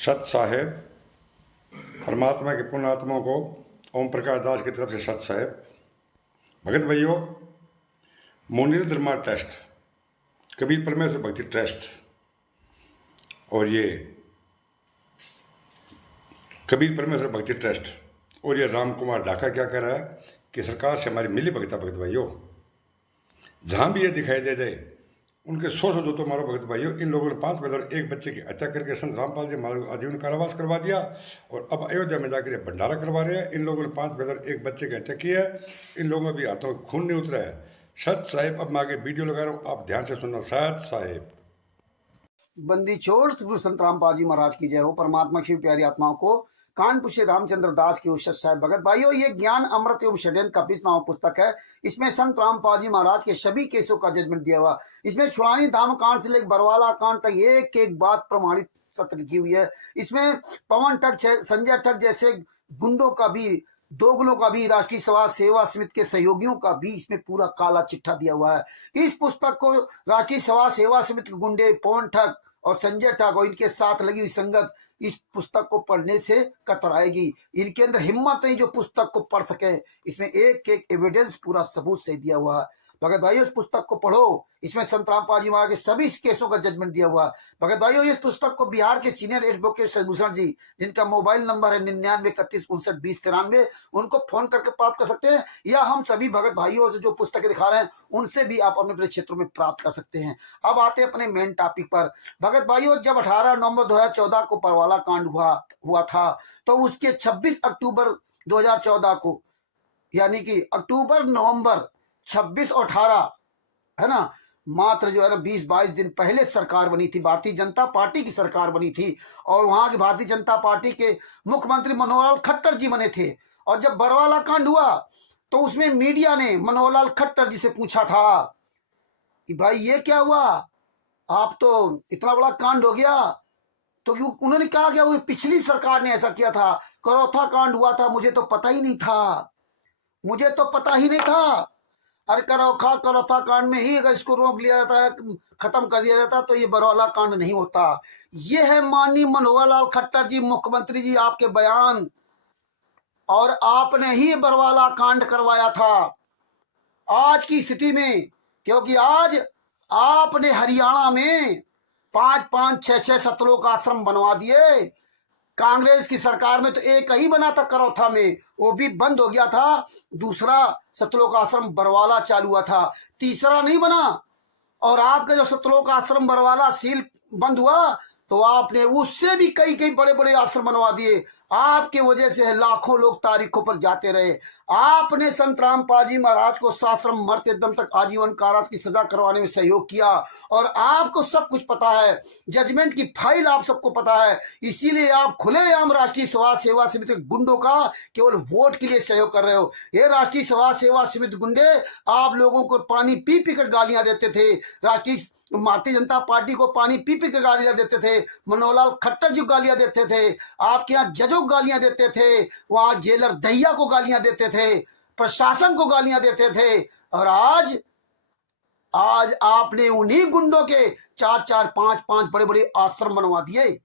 सत साहेब, परमात्मा के पुण्य आत्माओं को ओम प्रकाश दास की तरफ से सत साहेब। भगत भाइयों, मोनिल धर्मा ट्रस्ट, कबीर परमेश्वर भक्ति ट्रस्ट और ये कबीर परमेश्वर भक्ति ट्रस्ट और ये राम कुमार ढाका क्या कह रहा है कि सरकार से हमारी मिली भगता। भगत भाइयों, जहां भी ये दिखाई दे जाए उनके 100 जो तो मारो। भगत भाइयों, इन लोगों ने 5 बेदर एक बच्चे की हत्या करके संत रामपाल जी महाराज को आजीवन कारावास करवा दिया और अब अयोध्या में जाकर ये भंडारा करवा रहे हैं। इन लोगों ने 5 बेदर एक बच्चे की हत्या की है। इन लोगों में भी हाथों में खून नहीं उतरा है। सत साहेब, अब मैं आगे वीडियो लगा रहा हूँ, आप ध्यान से सुनना। सत साहेब। बंदी छोड़ गुरु संत रामपाल जी महाराज की जय हो। परमात्मा की प्यारी आत्माओं को कानपुर से रामचंद्र दास की उषत साहेब। भगत भाइयों, ये ज्ञान अमृत एवं षड्यंत्र का 20वां पुस्तक है। इसमें संत रामपाल जी महाराज के सभी केसों का जजमेंट दिया हुआ। इसमें छुड़ानी धाम कांड से लेकर बरवाला कांड तक एक एक बात प्रमाणित सत्य लिखी हुई है। इसमें पवन ठग, संजय ठग जैसे गुंडों का भी, दोगलों का भी, राष्ट्रीय समाज सेवा समिति के सहयोगियों का भी इसमें पूरा काला चिट्ठा दिया हुआ है। इस पुस्तक को राष्ट्रीय समाज सेवा समिति के गुंडे पवन ठग और संजय ठग और इनके साथ लगी हुई संगत इस पुस्तक को पढ़ने से कतराएगी। इनके अंदर हिम्मत नहीं जो पुस्तक को पढ़ सके। इसमें एक एक एविडेंस पूरा सबूत से दिया हुआ है। भगत भाइयों, इस पुस्तक को पढ़ो। इसमें संत रामपाल जी महाराज के सभी केसों का जजमेंट दिया हुआ है। भगत भाइयों, इस पुस्तक को बिहार के सीनियर एडवोकेट सदभूषण जी, जिनका मोबाइल नंबर है 9931592093, उनको फोन करके प्राप्त कर सकते हैं, या हम सभी भगत भाइयों से जो पुस्तकें दिखा रहे हैं उनसे भी आप अपने क्षेत्रों में प्राप्त कर सकते हैं। अब आते हैं अपने मेन टॉपिक पर। भगत भाइयों, जब 18 नवंबर 2014 को परवाला कांड हुआ था, तो उसके 26 अक्टूबर 2014 को, यानी कि अक्टूबर नवंबर 26 और 18, है ना, मात्र जो है ना 20-22 दिन पहले सरकार बनी थी। भारतीय जनता पार्टी की सरकार बनी थी और वहां की भारतीय जनता पार्टी के मुख्यमंत्री मनोहर लाल खट्टर जी बने थे। और जब बरवाला कांड हुआ तो उसमें मीडिया ने मनोहर लाल खट्टर जी से पूछा था कि भाई ये क्या हुआ, आप तो इतना बड़ा कांड हो गया। तो उन्होंने कहा कि वो पिछली सरकार ने ऐसा किया था, करौथा कांड हुआ था, मुझे तो पता ही नहीं था, मुझे तो पता ही नहीं था। अरे करौथा कांड में ही अगर इसको रोक लिया जाता है, खत्म कर दिया जाता, तो ये बरौला कांड नहीं होता। ये है माननीय मनोहर लाल खट्टर जी, मुख्यमंत्री जी, आपके बयान, और आपने ही बरवाला कांड करवाया था आज की स्थिति में। क्योंकि आज आपने हरियाणा में 5-5, 6-6 सतलोक आश्रम बनवा दिए। कांग्रेस की सरकार में तो एक ही बना था करौथा में, वो भी बंद हो गया था। दूसरा सतलोक आश्रम बरवाला चालू हुआ था, तीसरा नहीं बना। और आपका जो सतलोक आश्रम बरवाला सील बंद हुआ तो आपने उससे भी कई कई बड़े बड़े आश्रम बनवा दिए। आपके वजह से लाखों लोग तारीखों पर जाते रहे। आपने संत रामपाल जी महाराज को साश्रम मरते दम तक आजीवन कारावास की सजा करवाने में सहयोग किया और आपको सब कुछ पता है, जजमेंट की फाइल आप सबको पता है। इसीलिए आप खुलेआम राष्ट्रीय समाज सेवा समिति के गुंडों का केवल वोट के लिए सहयोग कर रहे हो। ये राष्ट्रीय समाज सेवा समिति गुंडे आप लोगों को पानी पी पी कर गालियां देते थे, राष्ट्रीय भारतीय जनता पार्टी को पानी पी पी कर गालियां देते थे, मनोहर लाल खट्टर जी गालियां देते थे, आपके यहाँ जजों को गालियां देते थे, वहां जेलर दहिया को गालियां देते थे, प्रशासन को गालियां देते थे। और आज आपने उन्हीं गुंडों के 4-4, 5-5 बड़े बड़े आश्रम बनवा दिए,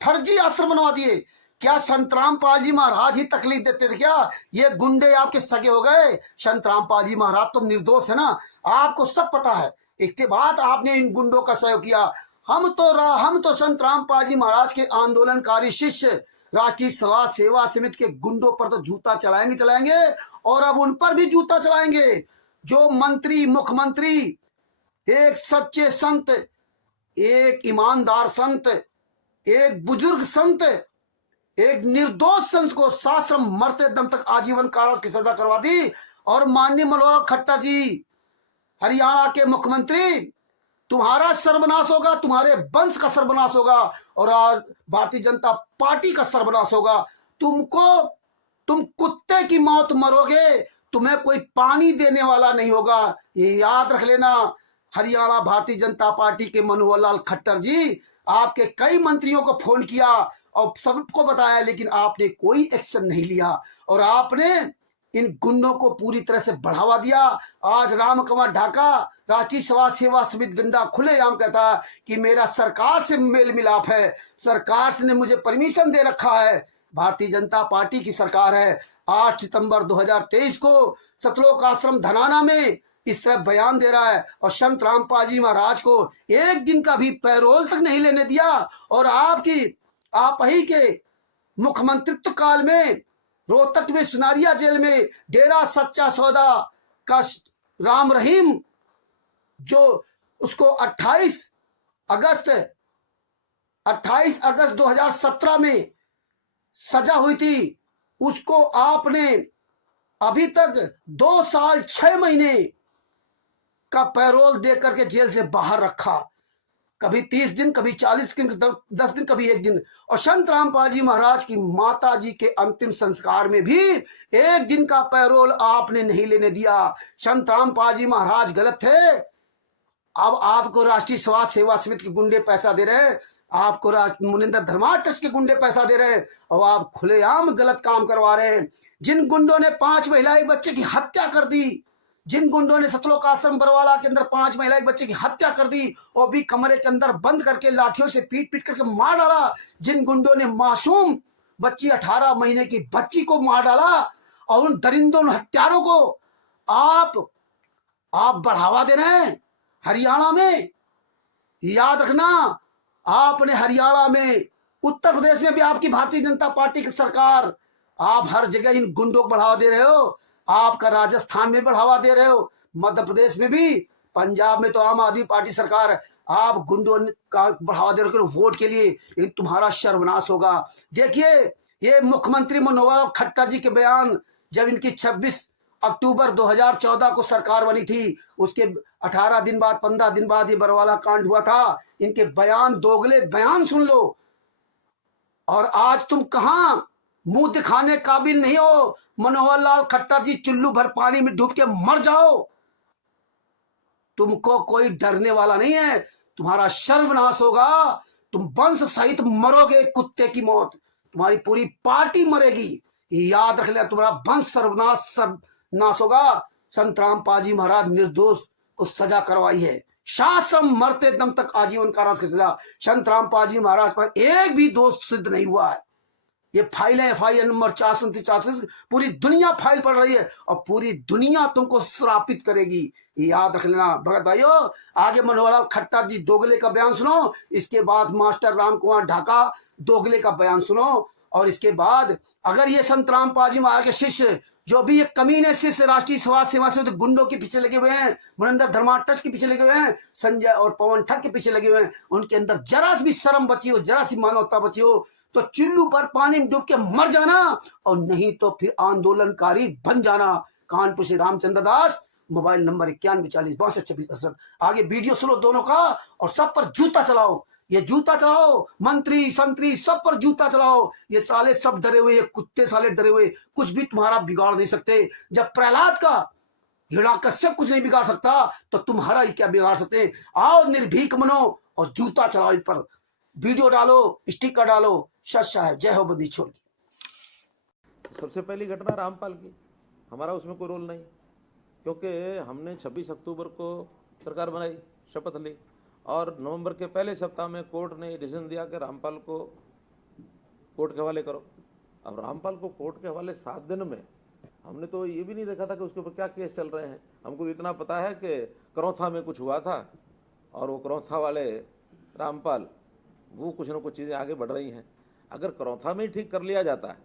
फर्जी आश्रम बनवा दिए। क्या संत रामपाल जी महाराज ही तकलीफ देते थे क्या? ये गुंडे आपके सगे हो गए। संत रामपाल जी महाराज तो निर्दोष है ना, आपको सब पता है। इसके बाद आपने इन गुंडों का सहयोग किया। हम तो संत रामपाल जी महाराज के आंदोलनकारी शिष्य राष्ट्रीय समाज सेवा समिति के गुंडों पर तो जूता चलाएंगे और अब उन पर भी जूता चलाएंगे। जो मंत्री, मुख्यमंत्री, एक सच्चे संत, एक ईमानदार संत, एक बुजुर्ग संत, एक निर्दोष संत को साश्रम मरते दम तक आजीवन कारावास की सजा करवा दी। और माननीय मनोहर लाल खट्टर जी, हरियाणा के मुख्यमंत्री, तुम्हारा सर्वनाश होगा, तुम्हारे वंश का सर्वनाश होगा और आज भारतीय जनता पार्टी का सर्वनाश होगा। तुम कुत्ते की मौत मरोगे, तुम्हें कोई पानी देने वाला नहीं होगा। ये याद रख लेना। हरियाणा भारतीय जनता पार्टी के मनोहर लाल खट्टर जी, आपके कई मंत्रियों को फोन किया और सबको बताया, लेकिन आपने कोई एक्शन नहीं लिया। और आपने इन गुंडों को पूरी तरह से बढ़ावा दिया। आज राम कुमार ढाका राष्ट्रीय समाज सेवा समिति गंडा खुलेआम कहता है कि मेरा सरकार से मेल मिलाप है, सरकार ने मुझे परमिशन दे रखा है। भारतीय जनता पार्टी की सरकार है। 8 सितंबर 2023 को सतलोक आश्रम धनाना में इस तरह बयान दे रहा है और संत रामपाल जी महाराज को एक दिन का भी पैरोल तक नहीं लेने दिया। और आप ही के मुख्यमंत्रित्व काल में रोहतक में सुनारिया जेल में डेरा सच्चा सौदा का राम रहीम, जो उसको 28 अगस्त 2017 में सजा हुई थी, उसको आपने अभी तक 2 साल 6 महीने का पैरोल दे करके जेल से बाहर रखा। कभी 30 दिन, कभी 40 दिन, 10 दिन, कभी 1 दिन। और संत रामपाल जी महाराज की माता जी के अंतिम संस्कार में भी 1 दिन का पैरोल आपने नहीं लेने दिया। संत रामपाल जी महाराज गलत थे। अब आपको राष्ट्रीय समाज सेवा समिति के गुंडे पैसा दे रहे हैं, आपको मुनिंदर धर्मार्थ ट्रस्ट के गुंडे पैसा दे रहे हैं और आप खुलेआम गलत काम करवा रहे हैं। जिन गुंडों ने 5 महिलाएं बच्चे की हत्या कर दी, जिन गुंडों ने सतलोक आश्रम बरवाला के अंदर 5 महिलाएं बच्चे की हत्या कर दी और भी कमरे के अंदर बंद करके लाठियों से पीट पीट करके मार डाला, जिन गुंडों ने मासूम बच्ची 18 महीने की बच्ची को मार डाला और उन दरिंदों हत्यारों को आप बढ़ावा दे रहे हैं। हरियाणा में याद रखना, आपने हरियाणा में, उत्तर प्रदेश में भी आपकी भारतीय जनता पार्टी की सरकार, आप हर जगह इन गुंडों को बढ़ावा दे रहे हो। आपका राजस्थान में बढ़ावा दे रहे हो, मध्य प्रदेश में भी, पंजाब में तो आम आदमी पार्टी सरकार है। आप गुंडों का बढ़ावा दे रहे हो वोट के लिए, लेकिन तुम्हारा सर्वनाश होगा। देखिए, ये मुख्यमंत्री मनोहर खट्टर जी के बयान, जब इनकी 26 अक्टूबर 2014 को सरकार बनी थी, उसके 18 दिन बाद, 15 दिन बाद ये बरवाला कांड हुआ था। इनके बयान, दोगले बयान सुन लो। और आज तुम कहां मुंह दिखाने काबिल नहीं हो। मनोहर लाल खट्टर जी, चुल्लू भर पानी में डूब के मर जाओ, तुमको कोई डरने वाला नहीं है। तुम्हारा सर्वनाश होगा, तुम वंश सहित मरोगे, कुत्ते की मौत, तुम्हारी पूरी पार्टी मरेगी। याद रख लेना, तुम्हारा वंश सर्वनाश होगा। संत रामपाल जी महाराज निर्दोष को सजा करवाई है, शासन मरते दम तक आजीवन कारावास की सजा। संत रामपाल जी महाराज पर एक भी दोष सिद्ध नहीं हुआ है। ये फाइल है, FIR नंबर 437, पूरी दुनिया फाइल पढ़ रही है और पूरी दुनिया तुमको श्रापित करेगी। याद रख लेना भगत भाइयों। आगे मनोहर लाल खट्टर जी दोगले का बयान सुनो, इसके बाद मास्टर राम कुमार ढाका दोगले का बयान सुनो, और इसके बाद अगर ये संत रामपाल जी महाराज के शिष्य, जो भी ये कमीने शिष्य राष्ट्रीय समाज सेवा से गुंडों के पीछे लगे हुए हैं, मुनिंदर धर्मार्थ ट्रस्ट के पीछे लगे हुए हैं, संजय और पवन ठग के पीछे लगे हुए हैं, उनके अंदर जरा सी भी शर्म बची हो, जरा सी मानवता बची हो, तो चुल्लू पर पानी में डूब के मर जाना, और नहीं तो फिर आंदोलनकारी बन जाना। कानपुर से रामचंद्र दास, मोबाइल नंबर 9140622668। आगे वीडियो सुनो दोनों का और सब पर जूता चलाओ। ये जूता चलाओ, मंत्री संतरी सब पर जूता चलाओ। ये साले सब डरे हुए, ये कुत्ते साले डरे हुए, कुछ भी तुम्हारा बिगाड़ नहीं सकते। जब प्रहलाद का हिरण्यकश्यप कुछ नहीं बिगाड़ सकता, तो तुम्हारा ही क्या बिगाड़ सकते। आओ निर्भीक बनो और जूता चलाओ, इन पर वीडियो डालो, स्टिकर डालो। सच्चा है, जय हो बंदी छोड़ की। सबसे पहली घटना रामपाल की, हमारा उसमें कोई रोल नहीं, क्योंकि हमने 26 अक्टूबर को सरकार बनाई, शपथ ली, और नवंबर के पहले सप्ताह में कोर्ट ने डिसीजन दिया कि रामपाल को कोर्ट के हवाले करो। अब रामपाल को कोर्ट के हवाले 7 दिन में, हमने तो ये भी नहीं देखा था कि उसके ऊपर क्या केस चल रहे हैं। हमको इतना पता है कि करौथा में कुछ हुआ था और वो करौथा वाले रामपाल, वो कुछ ना कुछ चीज़ें आगे बढ़ रही हैं। अगर करौथा में ही ठीक कर लिया जाता है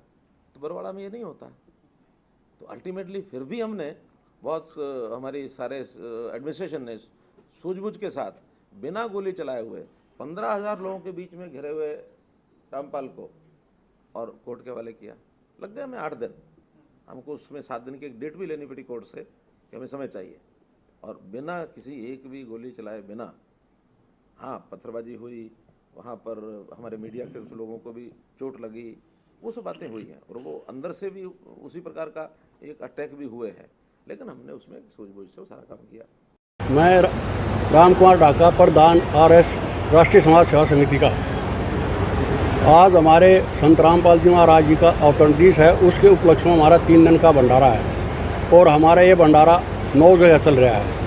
तो बरवाड़ा में ये नहीं होता। तो अल्टीमेटली फिर भी हमने बहुत, हमारी सारे एडमिनिस्ट्रेशन ने सूझबूझ के साथ बिना गोली चलाए हुए 15,000 लोगों के बीच में घिरे हुए रामपाल को और कोर्ट के हवाले किया। लग गए हमें 8 दिन। हमको उसमें 7 दिन की एक डेट भी लेनी पड़ी कोर्ट से कि हमें समय चाहिए, और बिना किसी एक भी गोली चलाए बिना, हाँ पत्थरबाजी हुई, वहाँ पर हमारे मीडिया के कुछ लोगों को भी चोट लगी, वो सब बातें हुई हैं, और वो अंदर से भी उसी प्रकार का एक अटैक भी हुए हैं, लेकिन हमने उसमें सूझबूझ से सारा काम किया। मैं राम कुमार ढाका, प्रधान RS राष्ट्रीय समाज सेवा समिति का। आज हमारे संत रामपाल जी महाराज जी का अवतरण है, उसके उपलक्ष्य में हमारा 3 दिन का भंडारा है और हमारा ये भंडारा 9 जगह चल रहा है।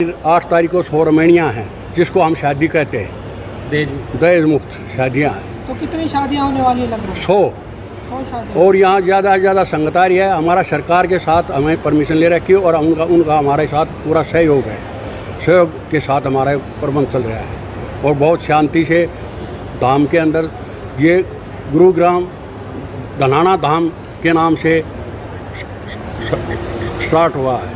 फिर 8 तारीख को सोरमेणियाँ हैं, जिसको हम शादी कहते हैं, दहेज मुक्त शादियाँ हैं। तो कितनी शादियां होने वाली है लगभग? 100। शादियां। और यहाँ ज़्यादा से ज़्यादा संगतारी है। हमारा सरकार के साथ हमें परमिशन ले रखी है और उनका हमारे साथ पूरा सहयोग है। सहयोग के साथ हमारा प्रबंध चल रहा है और बहुत शांति से धाम के अंदर ये गुरुग्राम धनाना धाम के नाम से स्टार्ट हुआ है।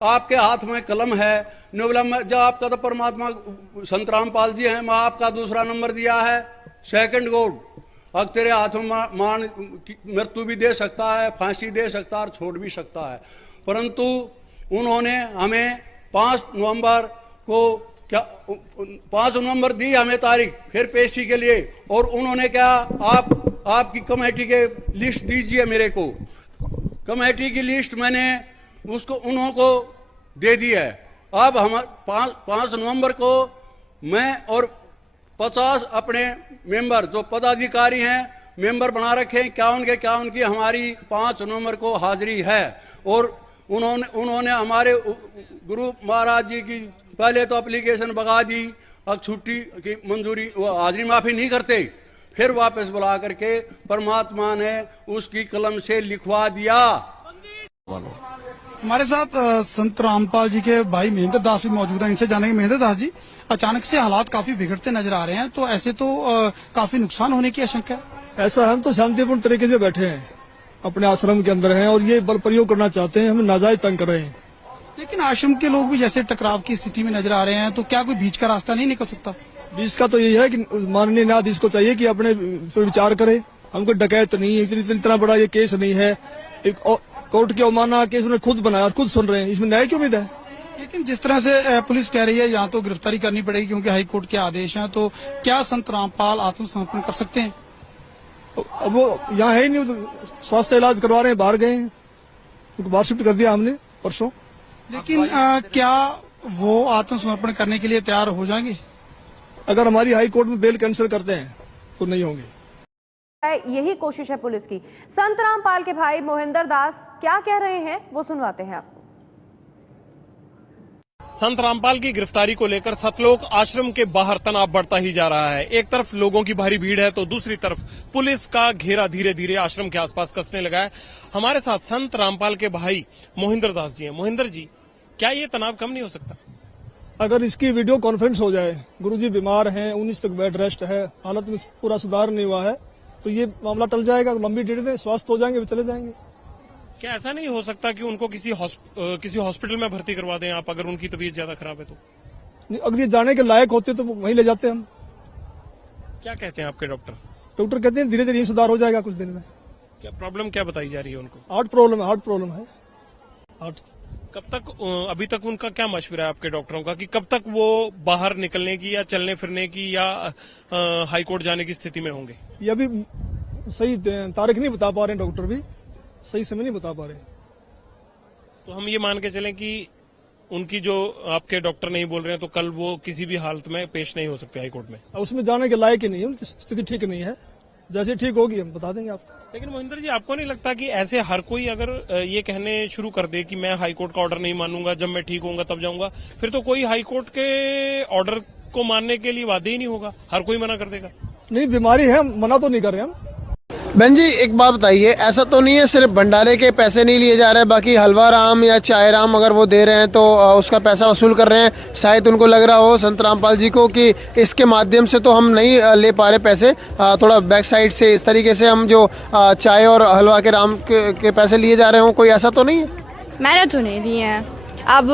आपके हाथ में कलम है, निवलम में जब आपका तो परमात्मा संत रामपाल जी हैं, मैं आपका दूसरा नंबर दिया है, सेकंड गॉड। अब तेरे हाथ में मान मृत्यु भी दे सकता है, फांसी दे सकता है और छोड़ भी सकता है, परंतु उन्होंने हमें 5 नवंबर को 5 नवंबर दी हमें तारीख फिर पेशी के लिए, और उन्होंने क्या आपकी कमेटी के लिस्ट दीजिए मेरे को। कमेटी की लिस्ट मैंने उसको उन्हों को दे दी है। अब हम 5 नवंबर को मैं और 50 अपने मेंबर जो पदाधिकारी हैं मेंबर बना रखे हैं, क्या उनकी हमारी 5 नवंबर को हाजिरी है। और उन्होंने हमारे गुरु महाराज जी की पहले तो एप्लीकेशन भगा दी, अब छुट्टी की मंजूरी हाजिरी माफी नहीं करते, फिर वापस बुला करके परमात्मा ने उसकी कलम से लिखवा दिया। हमारे साथ संत रामपाल जी के भाई महेंद्र दास भी मौजूद हैं। इनसे जानेंगे, महेंद्र दास जी, अचानक से हालात काफी बिगड़ते नजर आ रहे हैं, तो ऐसे तो काफी नुकसान होने की आशंका है। ऐसा हम तो शांतिपूर्ण तरीके से बैठे हैं, अपने आश्रम के अंदर हैं और ये बल प्रयोग करना चाहते हैं, हमें नाजायज तंग कर रहे हैं। लेकिन आश्रम के लोग भी जैसे टकराव की स्थिति में नजर आ रहे हैं, तो क्या कोई बीच का रास्ता नहीं निकल सकता? बीच का तो यही है कि माननीय न्यायाधीश को चाहिए कि अपने पर विचार करे। हमको डकैत नहीं है, इतना बड़ा ये केस नहीं है, एक कोर्ट की अवमानना केस उन्होंने खुद बनाया और खुद सुन रहे हैं, इसमें न्याय की उम्मीद है। लेकिन जिस तरह से पुलिस कह रही है यहाँ तो गिरफ्तारी करनी पड़ेगी क्योंकि हाईकोर्ट के आदेश हैं, तो क्या संत रामपाल आत्मसमर्पण कर सकते हैं? अब वो यहाँ है ही नहीं, स्वास्थ्य इलाज करवा रहे हैं, बाहर गए हैं, उनको बाहर शिफ्ट कर दिया हमने परसों। लेकिन क्या वो आत्मसमर्पण करने के लिए तैयार हो जाएंगे? अगर हमारी हाई कोर्ट में बेल कैंसिल करते हैं तो नहीं होंगे। यही कोशिश है पुलिस की। संत रामपाल के भाई मोहिंदर दास क्या कह रहे हैं वो सुनवाते हैं आपको। संत रामपाल की गिरफ्तारी को लेकर सतलोक आश्रम के बाहर तनाव बढ़ता ही जा रहा है। एक तरफ लोगों की भारी भीड़ है तो दूसरी तरफ पुलिस का घेरा धीरे धीरे आश्रम के आसपास कसने लगा है। हमारे साथ संत रामपाल के भाई मोहिंदर दास जी हैं। मोहिंदर जी, क्या ये तनाव कम नहीं हो सकता? अगर इसकी वीडियो कॉन्फ्रेंस हो जाए, गुरुजी बीमार हैं, 19 तक बेड रेस्ट है, हालत में पूरा सुधार नहीं हुआ है, तो ये मामला टल जाएगा। लंबी डेट में स्वस्थ हो जाएंगे, वे चले जाएंगे। क्या ऐसा नहीं हो सकता कि उनको किसी हॉस्पिटल में भर्ती करवा दें आप, अगर उनकी तबीयत ज्यादा खराब है तो? अगर ये जाने के लायक होते तो वहीं ले जाते हम। क्या कहते हैं आपके डॉक्टर? डॉक्टर कहते हैं धीरे धीरे ये सुधार हो जाएगा कुछ दिन में। क्या प्रॉब्लम क्या बताई जा रही है उनको? हार्ट प्रॉब्लम है। हार्ट कब तक, अभी तक उनका क्या मशवरा है आपके डॉक्टरों का कि कब तक वो बाहर निकलने की या चलने फिरने की या हाईकोर्ट जाने की स्थिति में होंगे? ये अभी सही तारीख नहीं बता पा रहे हैं, डॉक्टर भी सही समय नहीं बता पा रहे। तो हम ये मान के चलें कि उनकी जो आपके डॉक्टर नहीं बोल रहे हैं तो कल वो किसी भी हालत में पेश नहीं हो सकते हाईकोर्ट में? उसमें जाने के लायक ही नहीं है, उनकी स्थिति ठीक नहीं है। जैसे ठीक होगी हम बता देंगे आपको। लेकिन मोहिंदर जी, आपको नहीं लगता कि ऐसे हर कोई अगर ये कहने शुरू कर दे कि मैं हाईकोर्ट का ऑर्डर नहीं मानूंगा, जब मैं ठीक होऊंगा तब जाऊंगा, फिर तो कोई हाईकोर्ट के ऑर्डर को मानने के लिए वादे ही नहीं होगा, हर कोई मना कर देगा? नहीं, बीमारी है, मना तो नहीं कर रहे हम। बहन जी एक बात बताइए, ऐसा तो नहीं है सिर्फ भंडारे के पैसे नहीं लिए जा रहे हैं, बाकी हलवा राम या चाय राम अगर वो दे रहे हैं तो उसका पैसा वसूल कर रहे हैं? शायद उनको लग रहा हो संत रामपाल जी को कि इसके माध्यम से तो हम नहीं ले पा रहे पैसे, थोड़ा बैक साइड से इस तरीके से हम जो चाय और हलवा के राम के पैसे लिए जा रहे हो, कोई ऐसा तो नहीं है? मैंने तो नहीं दिए हैं, अब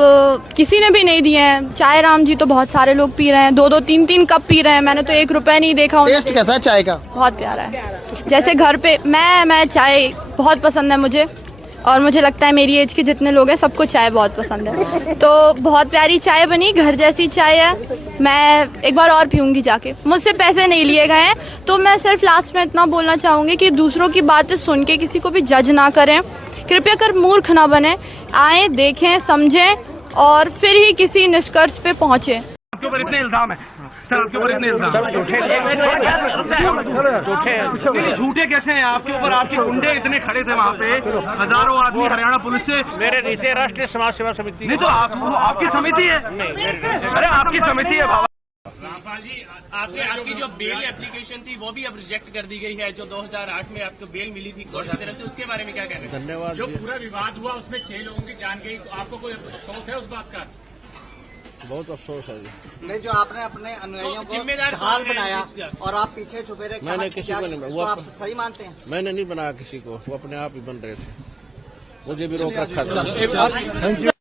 किसी ने भी नहीं दिए हैं। चाय राम जी तो बहुत सारे लोग पी रहे हैं, 2-2 3-3 कप पी रहे हैं, मैंने तो 1 रुपया नहीं देखा। टेस्ट कैसा है चाय का? बहुत प्यारा है। जैसे घर पे मैं चाय बहुत पसंद है मुझे, और मुझे लगता है मेरी एज के जितने लोग हैं सबको चाय बहुत पसंद है, तो बहुत प्यारी चाय बनी, घर जैसी चाय है। मैं एक बार और पीऊँगी जाके। मुझसे पैसे नहीं लिए गए हैं, तो मैं सिर्फ लास्ट में इतना बोलना चाहूँगी कि दूसरों की बातें सुन के किसी को भी जज ना करें, कृपया कर मूर्ख ना बने, आए देखें समझें और फिर ही किसी निष्कर्ष पे पहुँचे। आपके ऊपर इतने इल्जाम है सर, आपके ऊपर इतने इल्जाम झूठे कैसे हैं आपके ऊपर? आपके गुंडे इतने खड़े थे वहाँ पे, हजारों आदमी हरियाणा पुलिस से। मेरे नीचे राष्ट्रीय समाज सेवा समिति नहीं, तो आपकी समिति है? अरे आपकी समिति है बाबा। रामपाल जी, आपकी जो बेल एप्लीकेशन थी वो भी अब रिजेक्ट कर दी गई है, जो 2008 में आपको बेल मिली थी कोर्ट की तरफ से, उसके बारे में क्या कहना है? धन्यवाद। जो पूरा विवाद हुआ उसमें 6 लोगों की जान गई, आपको कोई अफसोस है उस बात का? बहुत अफसोस है जी। नहीं, जो आपने अपने अनुयायियों को ढाल बनाया और आप पीछे छुपे रहे, मैंने किसी को नहीं, वो आप सही मानते हैं? मैंने नहीं बनाया किसी को, वो अपने आप ही बन रहे थे, मुझे भी रोक रखा था। Thank you.